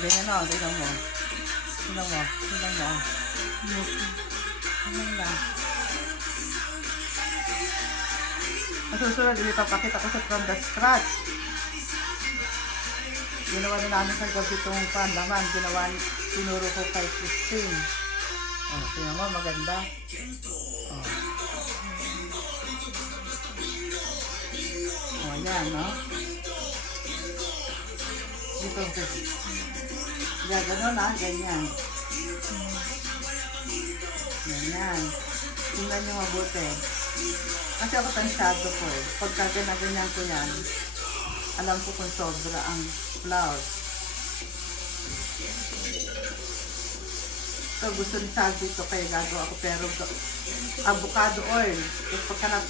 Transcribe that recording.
Ganyan o, tingnan mo. Tingnan mo, tingnan mo. Tingnan lang. Ang susunod, ipapakita ko sa from the scratch. Ginawa na namin sa gabi itong pandaman. Tinuro ko kay Christine. Oh, tingnan mo, maganda. Oh. Oh, yan, no? Dito, yan, gano'n na, ganyan. Ganyan. Tingnan nyo mabuti. Kasi ako tansyado ko eh. Pagka ganyan ko yan, alam ko kung sobra ang flour. So, gusto ni Salvi ito kaya gagawa ko pero avocado oil. Tapos pagka